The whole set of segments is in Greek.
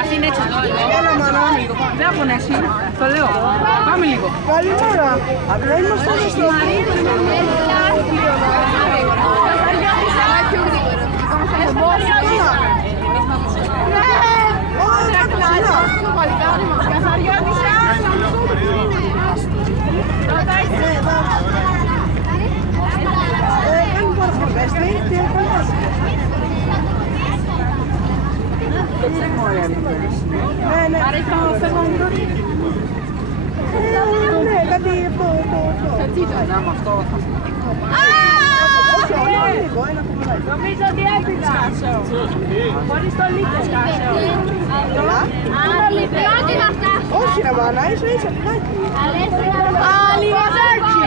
Ας είναι έτσι εδώ. Δεν θα πονέσει. Το λέω. Πάμε λίγο. Καλημέρα. Απλά είμαστε όλοι στο Άρα θα φεύγουμε τώρα. Ναι, κάτι αυτό. Να με αυτό θα Νομίζω ότι έπιζα. Χωρίς το λίπο σκάσω. Πρώτη να φτάσω. Όχι ρε μάνα, ίσα πιτάκι. Αλιμαδάκι.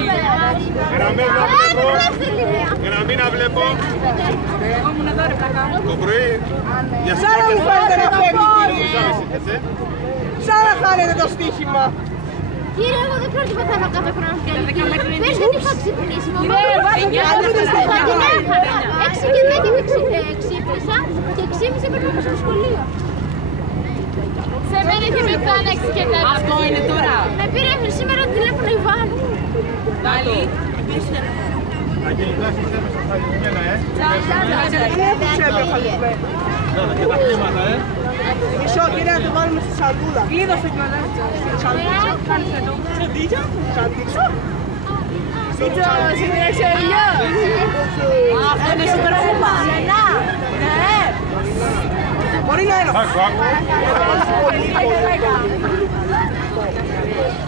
Γραμμή να βλέπω. Εγώ ήμουν εδώ ρε πλακά. Το πρωί. Σαν να μου φαίνεται να φεύγει. Σαν να χάνεται το στοίχημα. Κύριε, εγώ δεν ξέρω τι πεθαίνω κάθε χρόνο. Πες δεν είχα ξυπνήσει. Έξι και 10 ξύπνησα και 6:30 έπρεπε να πάω στο σχολείο. Σε μένα είχε πεθάνει 6 και 10. Αυτό είναι τώρα. Με πήρε σήμερα τηλέφωνο η Βάνη. Πάλι. Αγγελικά συστέμες στα χαλισμένα, Δεν έχω ξέπιο χαλισμένο. Και τα κλίματα, Μισό κύριε, να το βάλουμε στη σαντούλα. Κλείδωσε κιόλας. Σαντίξο. Αυτό είναι σούπερ φούπα. Μπορεί να είναι. Άκου, άκου.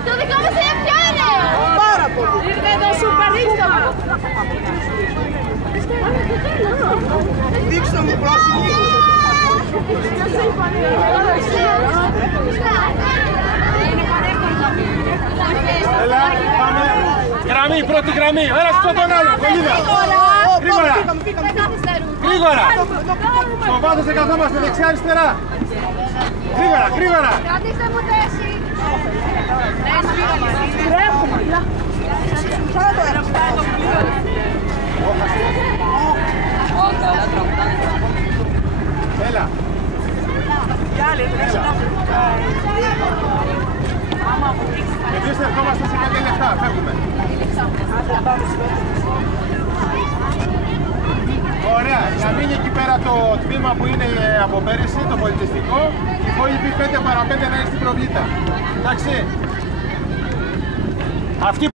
Το δικό μας είναι πιο ωραίο. Πάρα πολύ. Ήρθε εδώ σούπερ ίστομα. Δείξτε μου πρόσωπο. Έλα, πάμε. Γραμμή, πρώτη γραμμή. Έλα στο τον άλλο. Κολλίδα. Γρήγορα. Γρήγορα. Στο βάθος δεν καθόμαστε δεξιά αριστερά. Γρήγορα, γρήγορα. Κρατήστε μου θέση. Τρέχουμε. Σαν να το έρχομαι. Έλα. Εμείς ερχόμαστε σε 5 λεπτά, φεύγουμε. Ωραία, να μείνει εκεί πέρα το τμήμα που είναι από πέρυσι, το πολιτιστικό, οι υπόλοιποι 5 παρα 5 να είναι στην προβλήτα. Εντάξει. Αυτή